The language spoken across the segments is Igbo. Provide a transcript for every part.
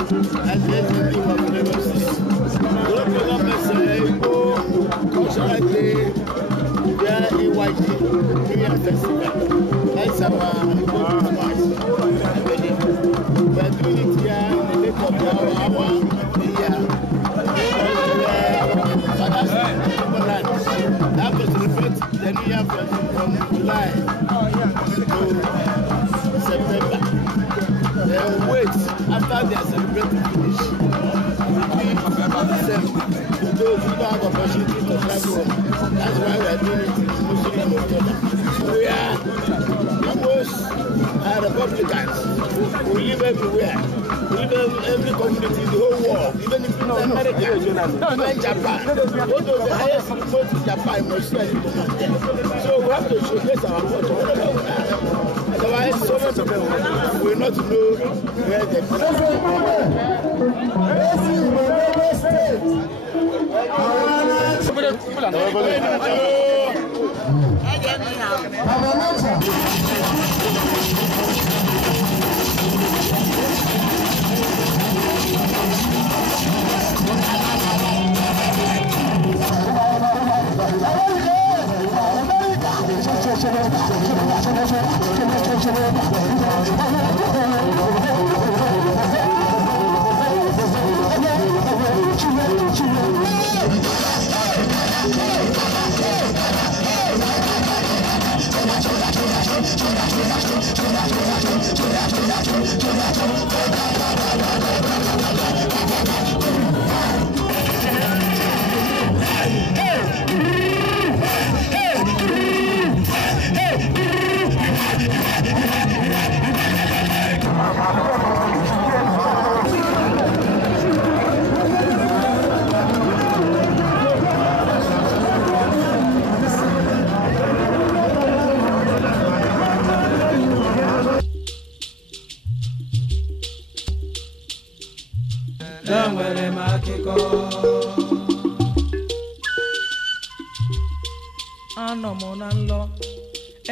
as the Eze Igbo of Lagos State. The local government Eze Igbo Cultural Day, their EYD, Indian Festival. That's our Christmas. We are doing it here in the lake of the hour, the year. That was to reflect the new year from July to September. Then wait after they are celebrating finish. Those who don't have opportunity to travel, that's why we are doing it in Muslim in October. We are almost Republicans. We live everywhere. We live in every community in the whole world, even if in America, even Japan. What was the highest vote in Japan? Most of them. So we have to showcase our culture. Otherwise, so much of them will not know where they come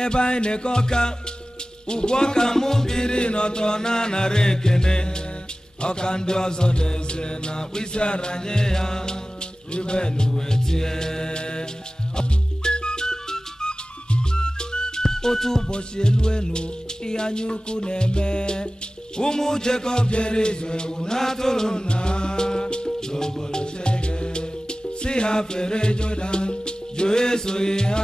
Eba inekoka uboka mubiri noto na narekene oka ndi ozo deze na kwisaranye ya rubenu wetie otu ụbọchị elu enu ihe anya ukwu na-eme ụmụ Jacob jere izu ewu na atụrụ na n'obodo Shege si ha fere Jordan jụọ esoghị ha.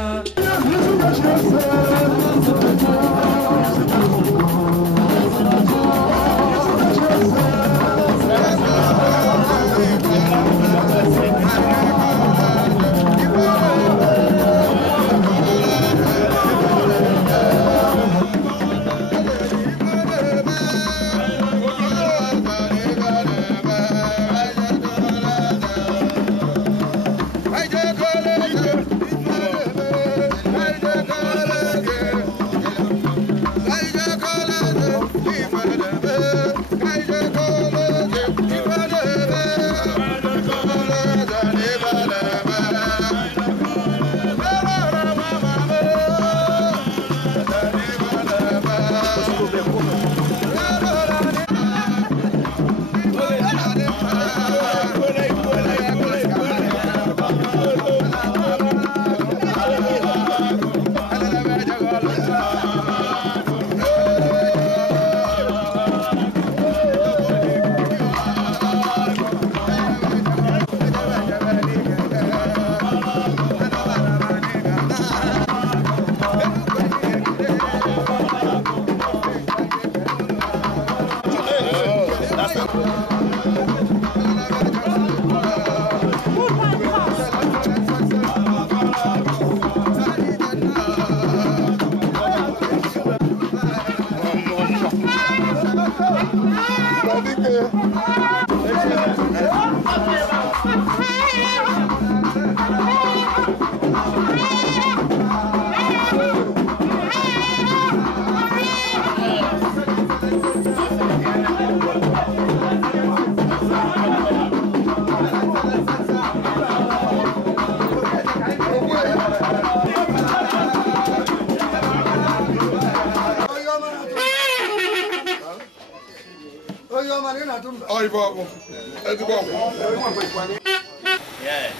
Yeah.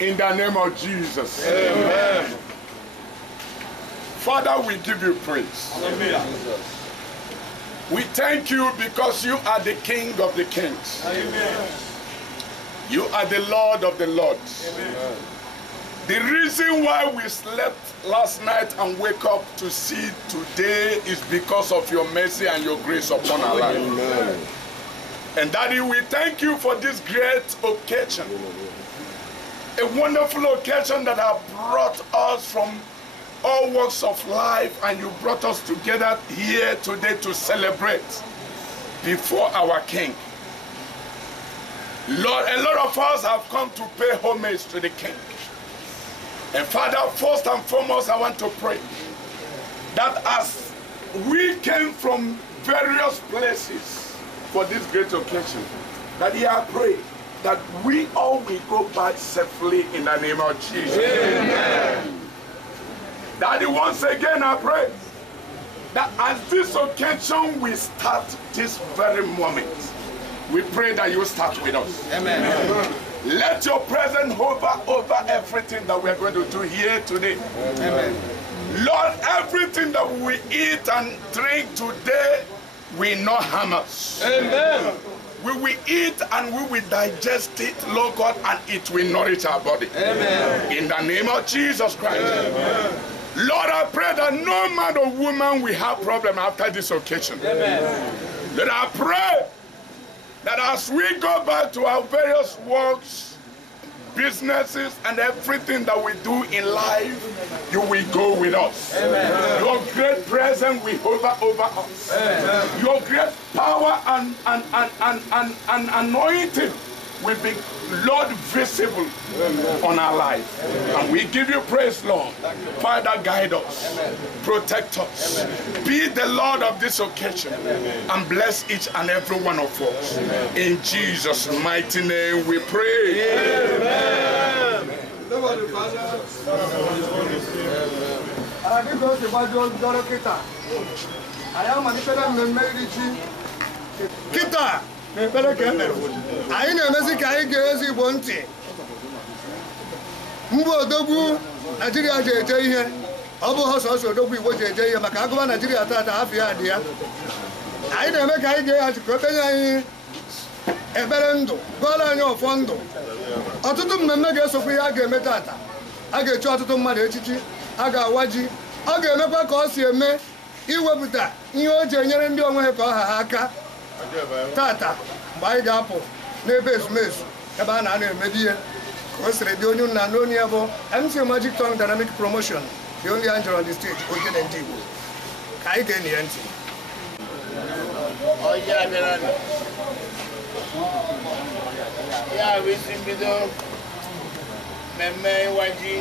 In the name of Jesus. Amen. Father, we give you praise. Amen. We thank you because you are the King of the kings. Amen. You are the Lord of the lords. Amen. The reason why we slept last night and wake up to see today is because of your mercy and your grace upon our life. Amen. And Daddy, we thank you for this great occasion. A wonderful occasion that has brought us from all walks of life, and you brought us together here today to celebrate before our King. Lord, a lot of us have come to pay homage to the King. And Father, first and foremost, I want to pray that as we came from various places for this great occasion, that I pray that we all will go back safely in the name of Jesus. Amen. Daddy, once again I pray that as this occasion we start this very moment, we pray that you start with us. Amen. Let your presence hover over everything that we are going to do here today. Amen. Lord, everything that we eat and drink today will not harm us. Amen. We will eat and we will digest it, Lord God, and it will nourish our body. Amen. In the name of Jesus Christ. Amen. Lord, I pray that no man or woman will have problem after this occasion. Amen. Lord, I pray that as we go back to our various works, businesses, and everything that we do in life, you will go with us. Amen. Your great presence will hover over us. Amen. Your great power and anointing will be, Lord, visible on our life. And we give you praise, Lord. Father, guide us. Amen. Protect us. Amen. Be the Lord of this occasion. Amen. And bless each and every one of us. Amen. In Jesus' mighty name we pray. Amen. Kita na-ekpere ka emere anyị na-emezi ka anyị ga-ezi Igbo ntị mba odogwu Naịjirịa ji eje ihe ọ bụ sọsọ odogwu Igbo ji eje ihe maka agụba Naịjirịa tata afọ ya dị ya anyị na-eme ka anyị ga-eghachi ka obenye anyị ekpere ndụ gụọrọ anyị ọfọ ndụ ọtụtụ mmemme ga-esokwa ihe a ga-eme tata a ga-echi ọtụtụ mmadụ echichi a ga-awa ji ọ ga-emekwa ka ọ si eme iwepụta ihe o ji enyere ndị onwe ha ka ọ ha aka tata mgbe anyị ga-apụ n'ebe ezumezu ebe a na-emebi ihe ka o siri dị onye nna n'onye ya bụ MC Magic Tongue Dynamic Promotion, the only angel on the stage, Ogene ndị Igbo ka anyị ga-enye ya ntị. Ya bụ isi mbido mmemme ịwa ji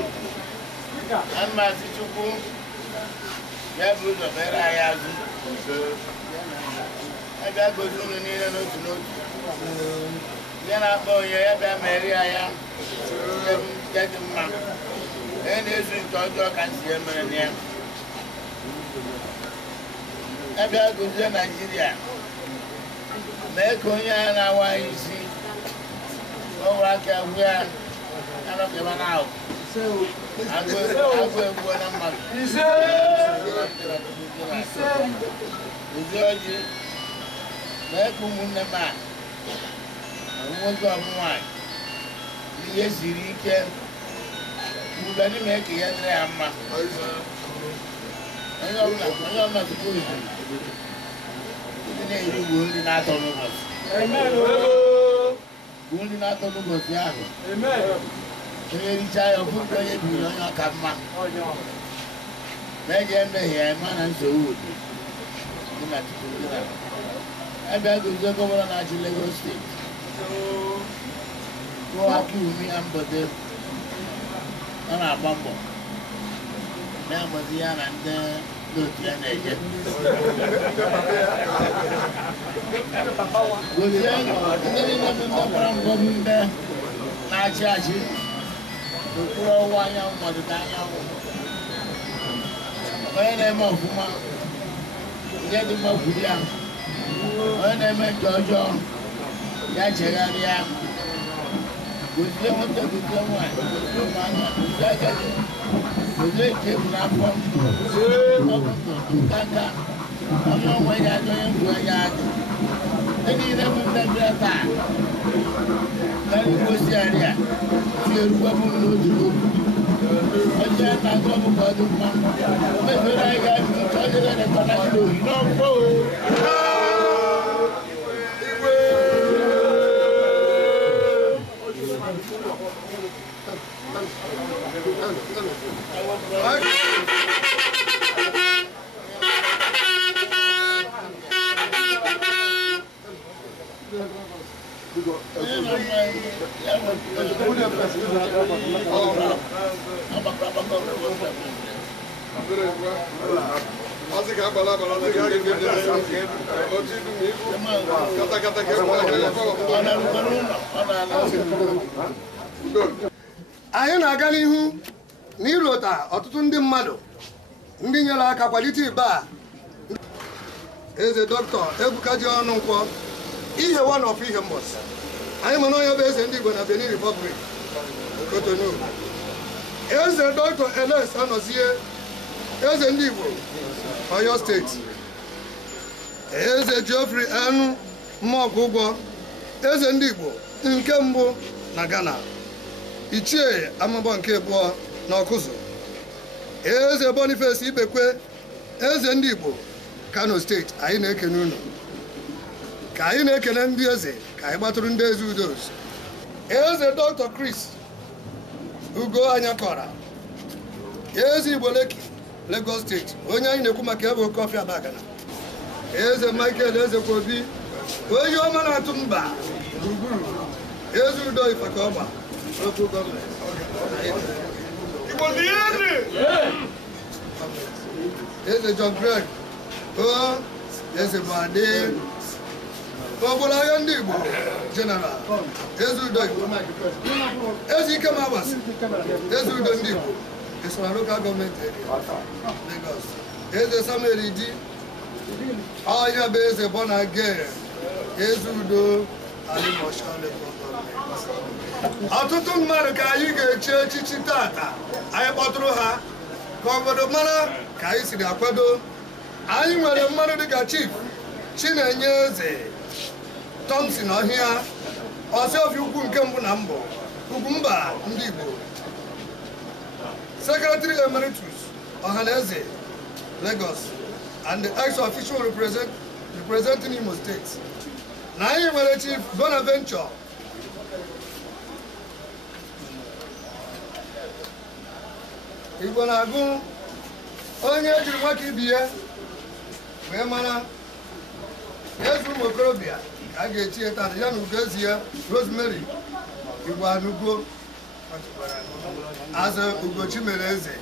Maazị Chukwu ya bụ ụzọ mere anyị azụ a ga-agozi unu niile n'otu n'otu ya na-akpọ onye ya bịa mere ya ya dị mma onye na-ezu nke ọjọọ ka nsi emere na ya ya bịa gozie Naịjirịa mee ka onye a na-awa isi ọ wụrụ aka agwụ ya anọkeba n'ahụ agụ egbuo na mmadụ ozi ọjị mee ka ụmụnne m a nwoke ọmụnwaanyị ihe siri ike mbụbadị mee ka ihe dịrị ya mma onye ọbụla tupu ndị na-eri uwe nri na-atọ n'ụbọchị uwe nri na-atọ n'ụbọchị ahụ onye richa ya ọbụ nke onye biri onye ọka mma ma eji emeghe ya ma na nsogbu dị na ebe a gozie gọvanọ na-achị Lagos steeti tụọ aka umi ya mbọde ọ na-agba mbọ na-agbazi ya na ndị anyị na-aga n'ihu n'ịlọta ọtụtụ ndị mmadụ ndị nyere aka kwalite ibe a eze dọkịta Ebuka ji ọnụ nkwọ ihe one of ihe mbọsị anyị mana onye bụ eze ndị Igbo na Benin Republic Cotonou eze dọkịta Eles Anọzie eze ndị Igbo Oyo steeti eze Geoffrey Anu Mmọgwụ ụgwọ eze ndị Igbo nke mbụ na Ghana Ichie Amabọ nke abụọ na Ọkụzụ eze Boniface Ibekwe eze ndị Igbo Kano steeti anyị na-ekene unu ka anyị na-ekene ndị eze ka anyị gbatụrụ ndị eze udos eze Dr. Chris Ugo Anyakọra eze Igbo Leki Lagos steeti onye anyị na-ekwu maka ebe oke ọfịa Abagana eze Michael Ezekwobi onye ọma na-atụ mba gburugburu eze Udo Ifakọgba local government eze John Greg eze Bade ọbụla agha ndị Igbo general eze Udo Igbo eze Ikem Agbasi eze Udo ndị Igbo Isra local government area Lagos eze Samuel Idi onye bụ eze Bonage eze Udo Alimosho local government ọtụtụ mmadụ ka anyị ga-echi echichi tata anyị kpọtụrụ ha ka obodo mara ka anyị siri akwado anyị nwere mmadụ dịka Chief Chinenye Eze Thompson Ọhịa Ọsọfịa ukwu nke mbụ na mbụ Ugwumba ndị Igbo Secretary Emeritus Ọhaneze Lagos and the ex-official representing Imo State na anyị nwere Chief Bonaventure Igbo na-agụ onye ejiri nwaka ibi ya wee mara eze ụmụ okorobịa ka a ga-etinye taa ya na Ugoezi ya Rosemary Igbo Anugbo azụ Ugochi mere eze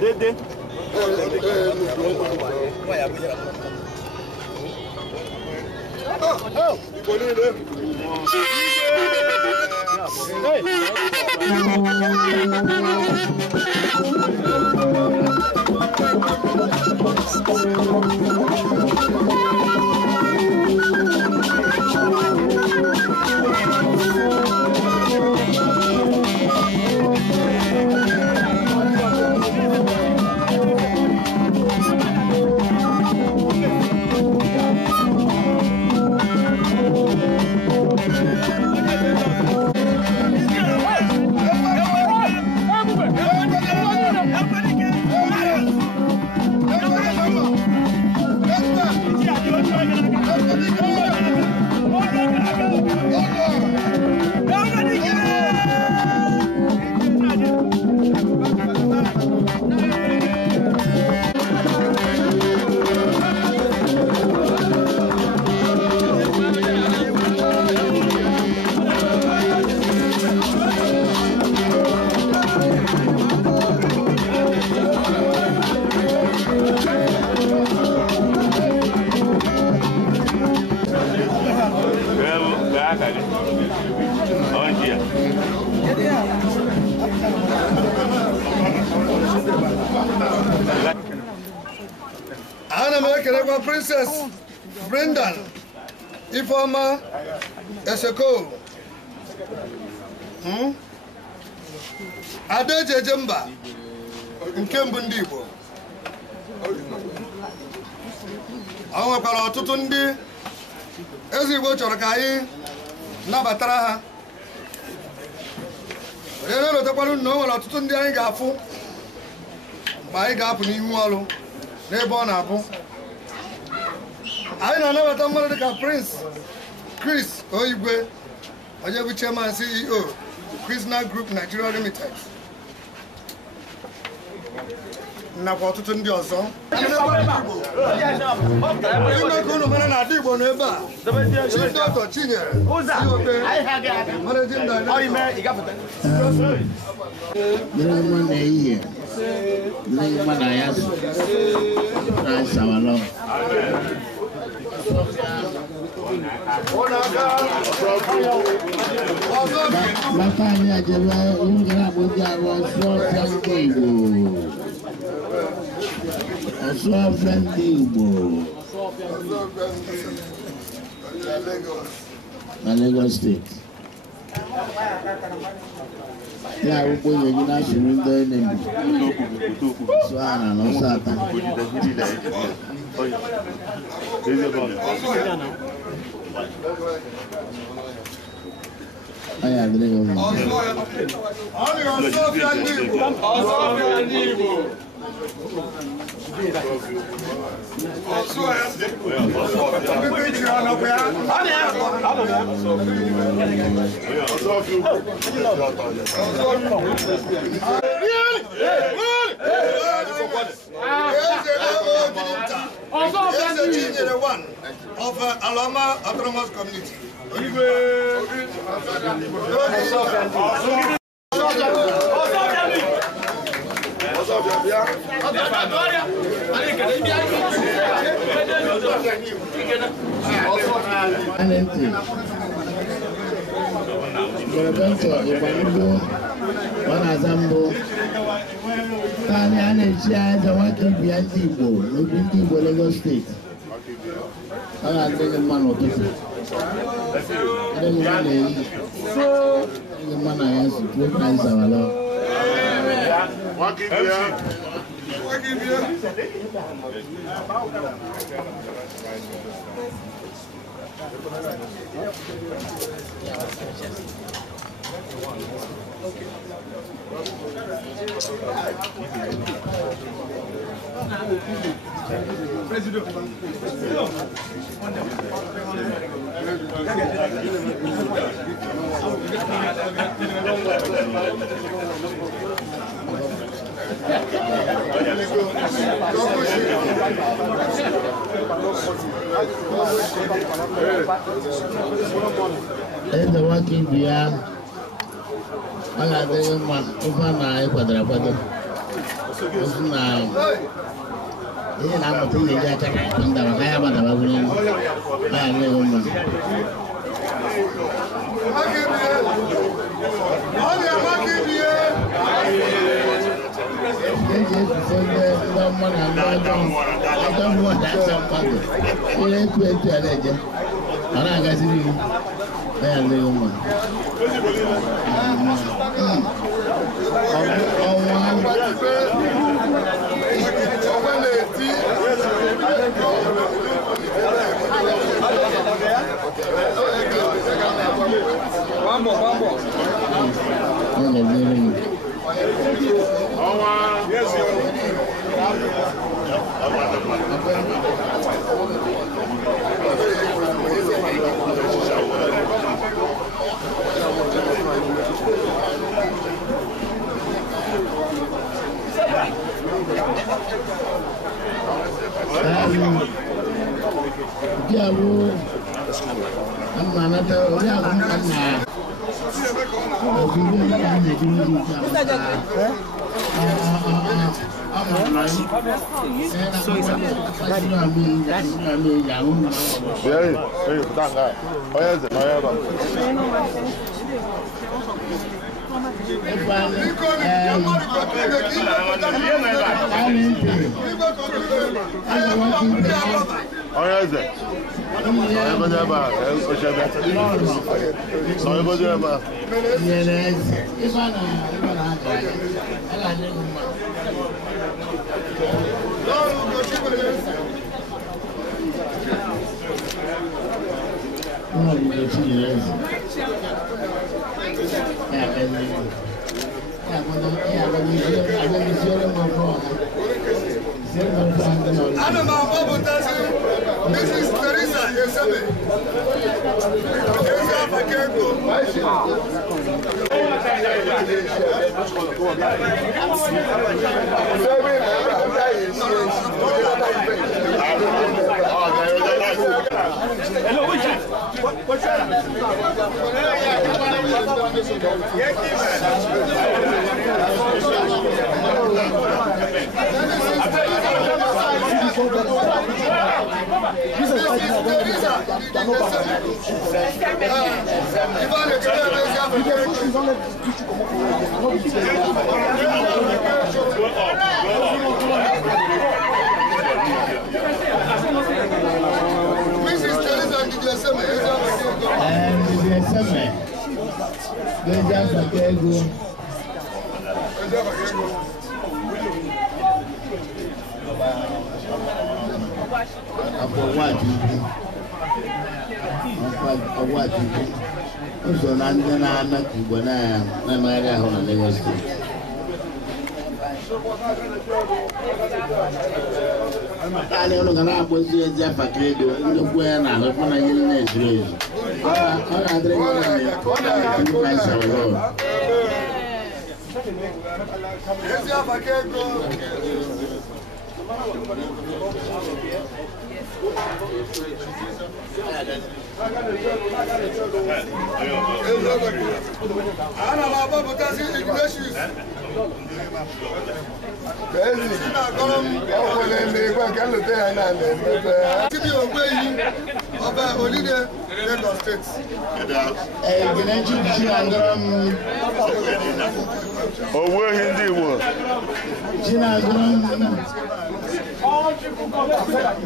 Dede. Oh, Princess Brendan Ifeoma Eseko Adaje Jemba nke mbụ ndị Igbo ọ nwekwara ọtụtụ ndị Eze Igbo chọrọ ka anyị nabatara ha onye na-elotekwara na o nwere ọtụtụ ndị anyị ga-afụ mgbe anyị ga-apụ n'ihu ọrụ n'ebe ọ na-abụ anyị na-anabata mmadụ dịka Prince Chris Oigwe onye bụ chairman CEO Christian Group Nigeria Limited nakwa ọtụtụ ndị ọzọ ime ka unu mara na ada Igbo n'ebe a Chief Dr. Chinyere Managing Director Makanya ajawa ingera bujawa Chieftancy Igbo. Chieftancy Igbo. Lagos State. Ya upo yenye na shirundo enemi. Swana no sata. Aya ndego. Of Alama Autonomous Community. Lagos State. I think a man or two. I don't know the man I asked to recognize our law. And the working beer, I got the man over my quadruple. Ini nama tu dia cakap tentang kaya pada bagulan. Ayah ni rumah.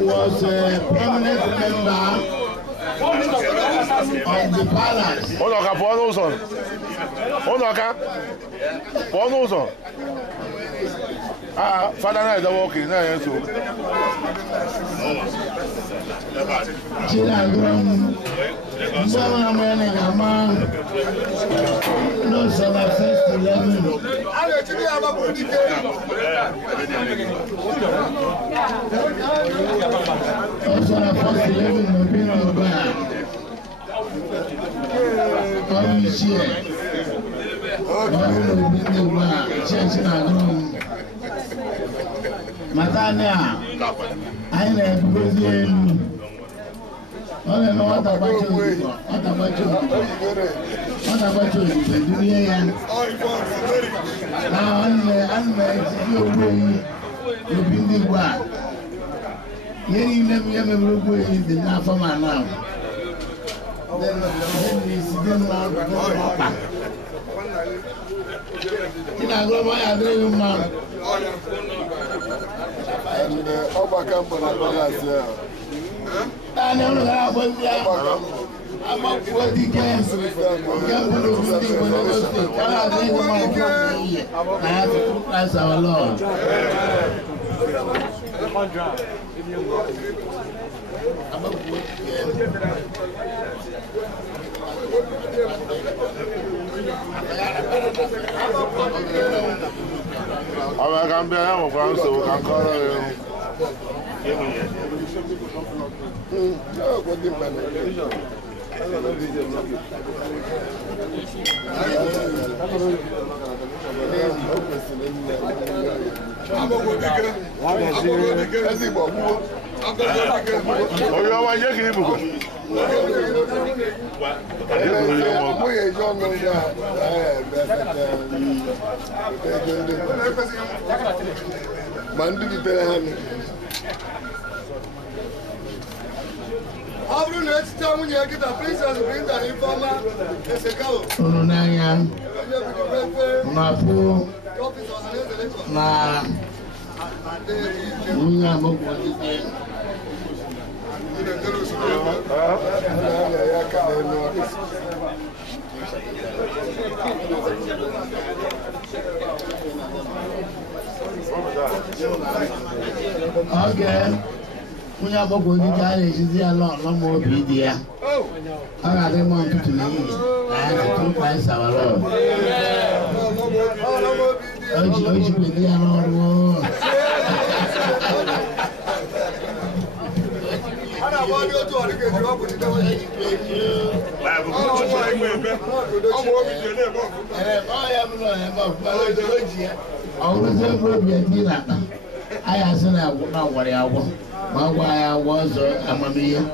was a prominent member of the palace. Father, now is walking. No, so my first 11. Also, my first 11 will be on back. Come this year. Matania, I am Brazilian. All I know what about you? What about you? What about you? Now I'm the one. You never go in the Nafama now. Then we sit down. Ina global ya dre man. Oba campo na balance. Ta ne onu gara bo bia. Ama ko di ke. Gambo no di ko no stay. Kala dre man. That's our Lord. I can be a man, so we can call him. Princess bring the informer. Eze Igbo. Unanya. Mafu. Na. Munya mogo. Okay. Munya mogo ni kare Chizzy along lomo bidia. I didn't want to leave. I had to price our Lord. Oh, you should be there on the I asked I would not worry. I was why I was a mammy. Yes,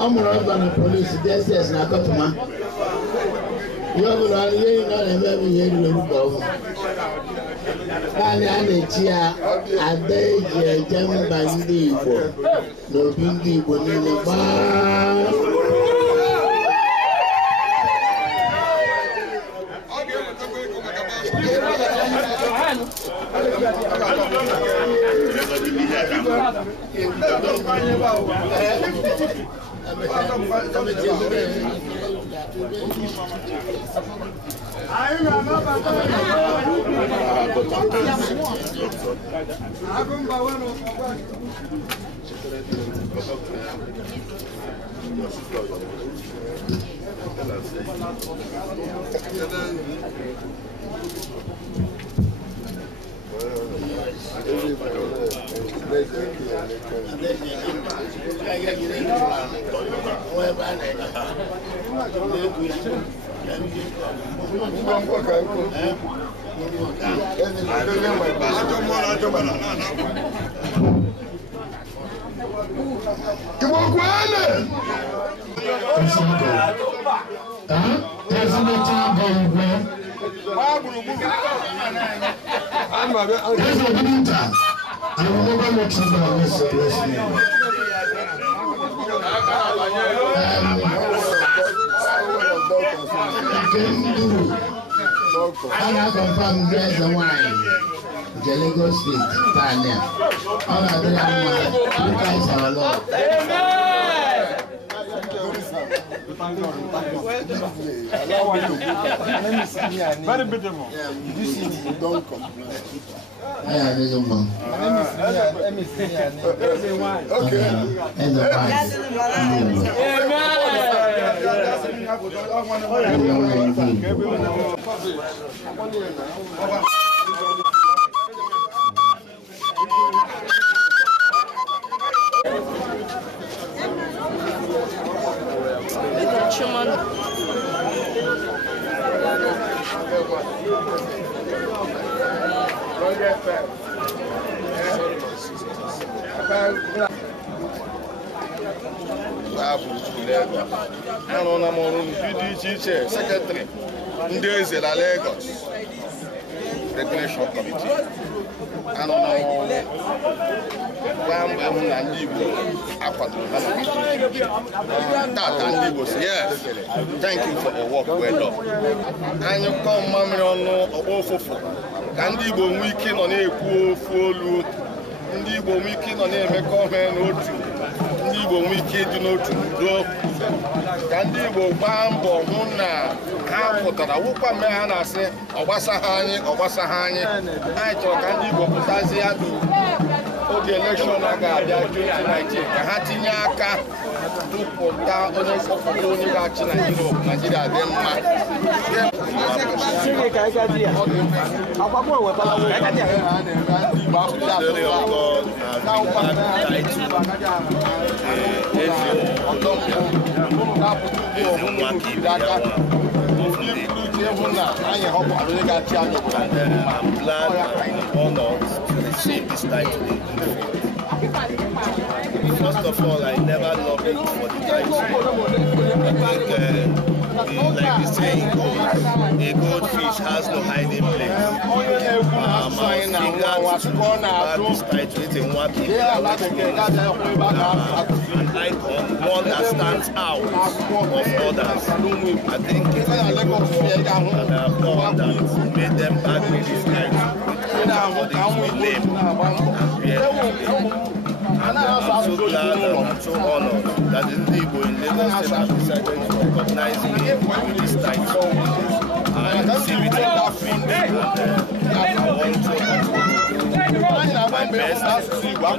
I'm going to police this not got to man. You have never heard of go. I chia a day, German Bandi, no Bindi, Bonilla Bar. I confirm dress and wine. Lagos State, Tanya. All of them are Lord. Amen. Very beautiful. Don't complain. Okay. Secretary, ndị Eze la Lagos Recreation Committee. Anọ na gwa mgbe hụ na ndị Igbo akwadoro na tata ndị Igbo si yes, thank you for the work well done. Anyị kọọ mmamịrị ọnụ ọgba ụfụfụ ka ndị Igbo nwee ike nọ na-ekwu ofu olu, ndị Igbo nwee ike nọ na-emekọ ihe n'otu, ndị Igbo nwee ike ịdị n'otu udo, ka ndị Igbo gbaa mbọ hụ na ha pụtara wụkwa mgbe ha na-asị ọgbasaghị anyị ọgbasaghị anyị. Anyị chọrọ ka ndị Igbo pụtazie ya oge elekshọn a ga-abịa 2019 ka ha tinye aka tụpụta onye mkpọpụta onye ga-achị Naịjirịa dị mma. I'm glad and honored to receive this title. First of all, I never lobbied for the title. I think, like the saying goes, a goldfish has no hiding place. This title is in one thing, an icon, one that stands out of others. I think it's a good work that I have done that made them back with this title. And I'm so glad and I'm so honored that the Igbo in Lagos State have decided to recognize me with this title. I see it all and I want to my best to see what